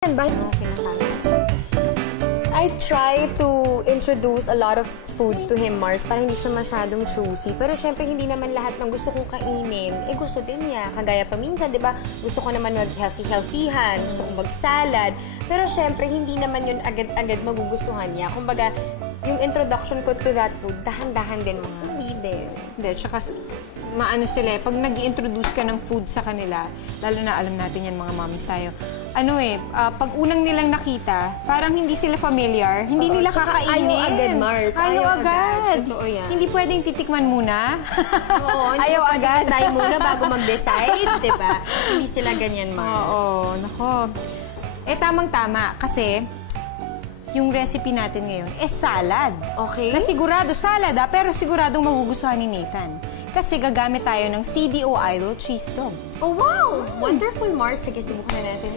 I try to introduce a lot of food to him, Mars, para hindi siya masyadong choosy. Pero syempre, hindi naman lahat ng gusto kong kainin, gusto din niya. Kagaya pa minsan, di ba? Gusto ko naman mag-healthy-healthyhan, gusto kong mag-salad. Pero syempre, hindi naman yun agad-agad magugustuhan niya. Kumbaga, yung introduction ko to that food, dahan-dahan din mga. Hindi din. Hindi, tsaka maano sila pag nag-i-introduce ka ng food sa kanila, lalo na alam natin yan mga mommies tayo, pag unang nilang nakita, parang hindi sila familiar, hindi nila kakainin. Ayaw agad, Mars. Ayaw agad. Totoo yan. Hindi pwedeng titikman muna. Oo, ayaw agad. Try muna bago mag-decide, di ba? Hindi sila ganyan, Mars. Oo, nako. Tamang-tama, kasi yung recipe natin ngayon is salad. Okay. Na sigurado salad, pero siguradong magugustuhan ni Nathan. Kasi gagamit tayo ng CDO Idol Cheese Dog. Oh, wow! Wonderful, Mars. Sige, subukan na natin.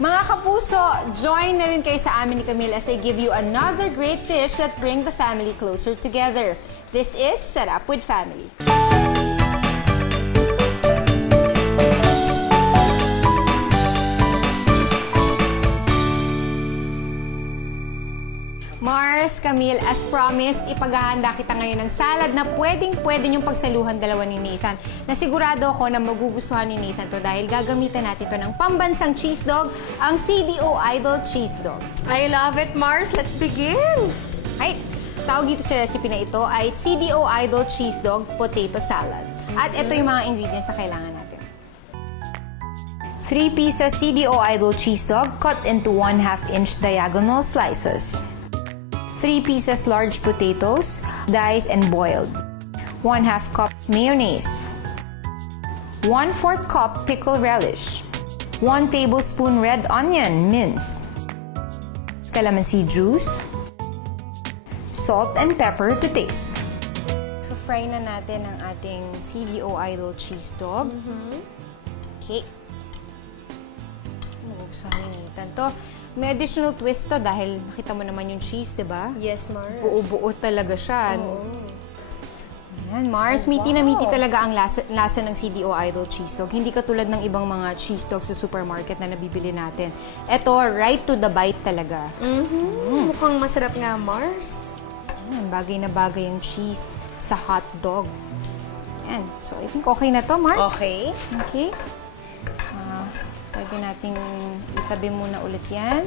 Mga kapuso, join na rin kayo sa amin ni Camille as I give you another great dish that bring the family closer together. This is Set Up with Family. Mars, Camille, as promised, ipaghahanda kita ngayon ng salad na pwedeng-pwede niyong pagsaluhan dalawa ni Nathan. Na sigurado ako na magugustuhan ni Nathan to dahil gagamitan natin ito ng pambansang cheese dog, ang CDO Idol Cheese Dog. I love it, Mars. Let's begin! Ay, tawag dito sa recipe na ito ay CDO Idol Cheese Dog Potato Salad. At ito yung mga ingredients na kailangan natin. 3 pieces CDO Idol Cheese Dog cut into 1/2 inch diagonal slices. 3 pieces large potatoes, diced and boiled. 1/2 cup mayonnaise. 1/4 cup pickle relish. 1 tablespoon red onion minced. Calamansi juice. Salt and pepper to taste. So, fry na natin ang ating CDO Idol Cheese Dog. Okay. Magugustuhan ni Nathan to. May additional twist to dahil nakita mo naman yung cheese, di ba? Yes, Mars. Buo-buo talaga siya. Oo. Ayan, Mars, meaty na meaty talaga ang lasa ng CDO Idol Cheese Dog. Hindi katulad ng ibang mga cheese dog sa supermarket na nabibili natin. Ito, right to the bite talaga. Mukhang masarap nga, Mars. Ayan, bagay na bagay yung cheese sa hot dog. Ayan, so I think okay na to, Mars. Okay. Okay. Pwede nating itabi muna ulit yan.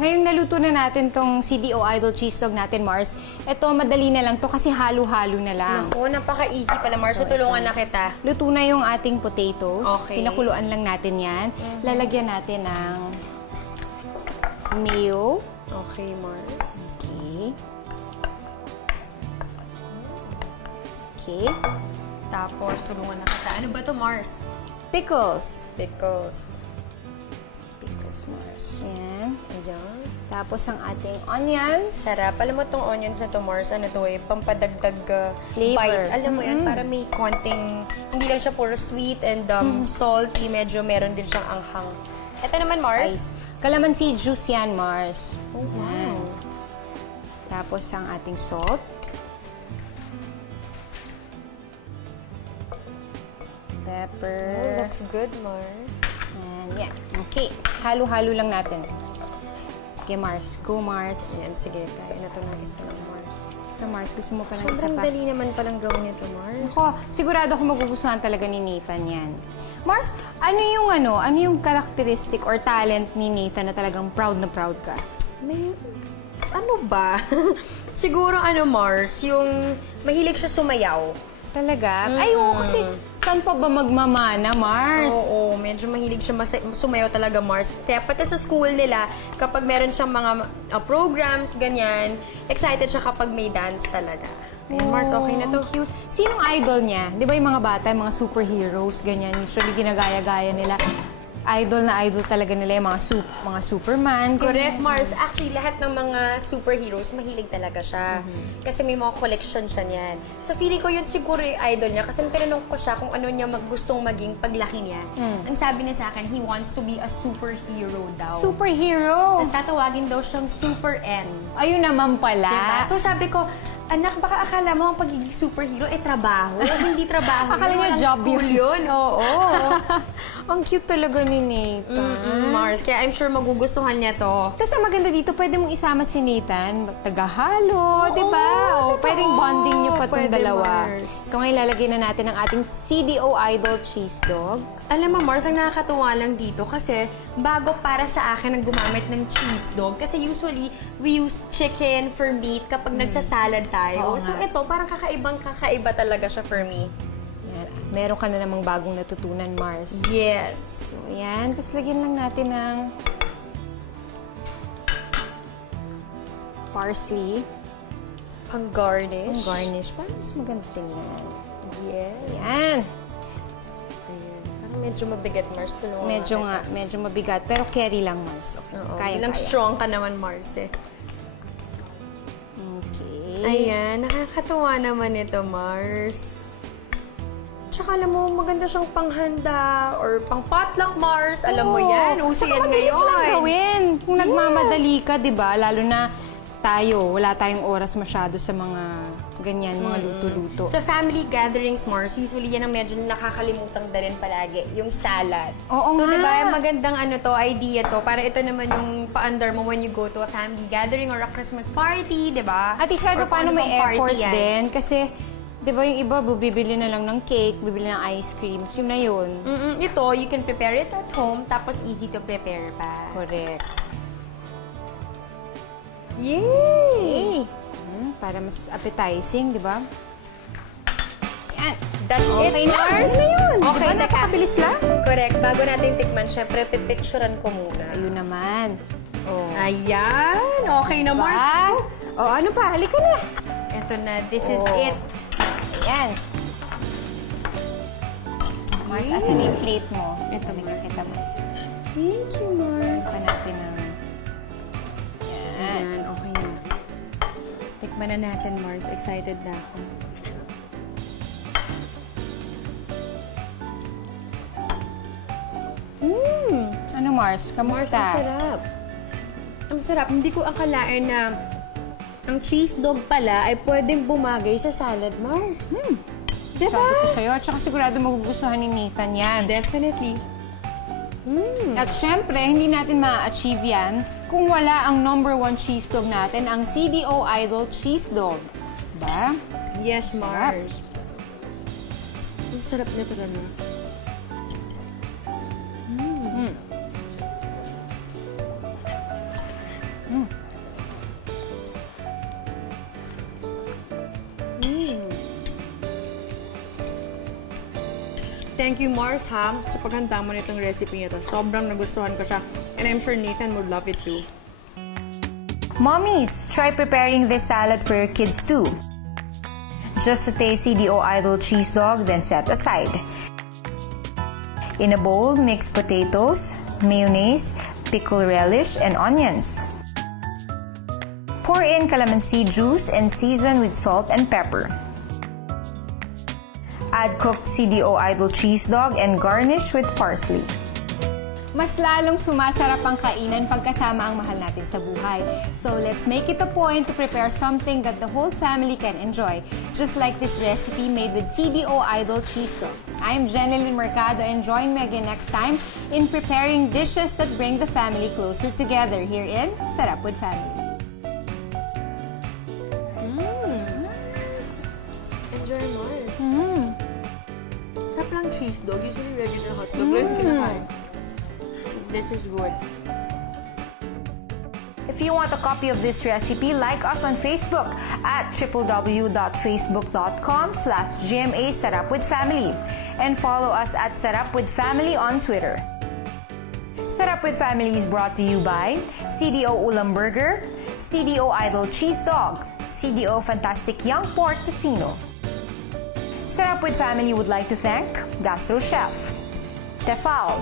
Ngayon, naluto na natin tong CDO Idol Cheese Dog natin, Mars. Ito, madali na lang to kasi halo-halo na lang. Naku, napaka-easy pala, Mars. So, tulungan na kita. Luto na yung ating potatoes. Okay. Pinakuluan lang natin yan. Lalagyan natin ng mayo. Okay, Mars. Okay. Okay. Tapos, tulungan na kita. Ano ba to, Mars? Pickles. Pickles. Pickles, Mars. Yan. Ayan. Tapos ang ating onions. Sarap. Alam mo tong onions na to, Mars, ano to pampadagdag flavor. bite. Alam mo yan, para may konting, hindi lang siya puro sweet and salty, medyo meron din siyang anghang. Ito naman, Mars. Calamansi juice yan, Mars. Oh, wow. Yan. Tapos ang ating salt. Pepper. Oh, looks good, Mars. And yan. Okay. Halo-halo lang natin. Sige, Mars. Go, Mars. Yan, sige. Kaya na ito ng isa lang, Mars. Ito, Mars. Gusto mo pa ng isa Sobrang pa? dali naman palang gawin ito, Mars. Ako, sigurado ako magugustuhan talaga ni Nathan yan. Mars, ano yung characteristic or talent ni Nathan na talagang proud na proud ka? May, ano ba? Siguro, Mars, yung mahilig siya sumayaw. Talaga? Ay, oo, kasi saan pa ba magmamana, Mars? Oo, medyo mahilig siya sumayaw talaga, Mars. Kaya pati sa school nila, kapag meron siyang mga programs, ganyan, excited siya kapag may dance talaga. Ayan, Mars, okay na to. Cute. Sinong idol niya? Di ba yung mga bata, mga superheroes, ganyan, usually ginagaya-gaya nila. Idol na idol talaga nila yung mga Superman. Correct, Mars. Actually, lahat ng mga superheroes, mahilig talaga siya. Kasi may mga collection siya niyan. So, feeling ko yun siguro yung idol niya. Kasi tinanong ko siya kung ano niya gustong maging paglaki niya. Ang sabi niya sa akin, he wants to be a superhero daw. Superhero? Tapos tatawagin daw siyang Super N. Ayun naman pala. Diba? So, sabi ko, Anak, baka akala mo ang pagiging superhero ay trabaho. Hindi trabaho. Akala niya Walang job school yun. Oo. Ang cute talaga ni Nathan. Mars, kaya I'm sure magugustuhan niya to. Tapos ang maganda dito, pwede mong isama si Nathan, tagahalo, di ba? O pwedeng bonding niyo pa itong Pwede, dalawa. Mars. So ngayon lalagay na natin ang ating CDO Idol Cheese Dog. Alam mo, Mars, ang nakakatuwa lang dito kasi bago para sa akin ang gumamit ng cheese dog. Kasi usually, we use chicken for meat kapag nagsasalad tayo. Oo So nga. ito, parang kakaiba talaga siya for me. Yan. Meron ka na namang bagong natutunan, Mars. Yes. So ayan, tapos lagyan lang natin ng parsley. Pang garnish. Ang garnish, para mas maganda tingnan. Yes. Yan. Parang medyo mabigat, Mars. Tulungan Medyo natin. nga, medyo mabigat. Pero carry lang, Mars. Okay, Oo, kaya. bilang strong ka naman, Mars eh. Okay. Ayan, nakakatuwa naman ito, Mars. Tsaka alam mo, maganda siyang panghanda or pang potluck, Mars. Alam mo yan, uso yan mabilis ngayon. lang gawin. Kung nagmamadali ka, di ba? Lalo na tayo, wala tayong oras masyado sa mga ganyan, mga luto-luto. Sa family gatherings, Mars, usually yan ang medyo nakakalimutang dalhin palagi, yung salad. Oo so, nga. di ba, magandang idea to, para ito naman yung pa-under mo when you go to a family gathering or a Christmas party, di ba? At least kahit Or pa paano kung may ano pang effort party yan. din. Kasi, di ba yung iba, bibili na lang ng cake, bibili ng ice creams, yun na yun. Ito, you can prepare it at home, tapos easy to prepare pa. Correct. Yay! Para mas appetizing, di ba? Yan. That's it, Mars? Na yun. Okay, Di ba, teka. napakabilis lang? Correct. Bago natin tikman, syempre, pipicturean ko muna. Ayun naman. Oh. Ayan! Okay na, Mars. Diba? Oh, ano pa? Halika na. Ito na. This is Oh. it. Ayan. Mars, asan na yung plate mo? Ito, kita, Mars. Thank you, Mars. Pa natin ang... Yan. Ayan, okay na. Tikman na natin, Mars. Excited na ako. Ano, Mars? Mars, Kamusta? ang sarap. Ang sarap. Hindi ko akalain na ang cheese dog pala ay pwedeng bumagay sa salad, Mars. Diba? Sabi ko sa'yo. At saka sigurado magugustuhan ni Nathan yan. Definitely. At syempre, hindi natin ma-achieve yan kung wala ang #1 cheese dog natin, ang CDO Idol Cheese Dog. Diba? Yes, Mars. Ang sarap na talaga. Thank you, Mars, ha, sa paghanda mo nitong recipe nito. Sobrang nagustuhan ko siya. And I'm sure Nathan would love it too. Mommies, try preparing this salad for your kids too. Just saute CDO Idol Cheese Dog, then set aside. In a bowl, mix potatoes, mayonnaise, pickle relish, and onions. Pour in calamansi juice and season with salt and pepper. Add cooked CDO Idol Cheese Dog and garnish with parsley. Mas lalong sumasarap ang kainan pagkasama ang mahal natin sa buhay. So let's make it a point to prepare something that the whole family can enjoy, just like this recipe made with CDO Idol Cheese Dog. I'm Jeneline Mercado, and join me again next time in preparing dishes that bring the family closer together here in Sarap with Family. Enjoy more. Sarap lang cheese dog. Usually regular hot dog. Lang kinakain. This is good. If you want a copy of this recipe, like us on Facebook at www.facebook.com/GMA Sarap with Family and follow us at Sarap with Family on Twitter. Sarap with Family is brought to you by CDO Ulam Burger, CDO Idol Cheese Dog, CDO Fantastic Young Pork Tocino. Sarap with Family would like to thank Gastro Chef, Tefal,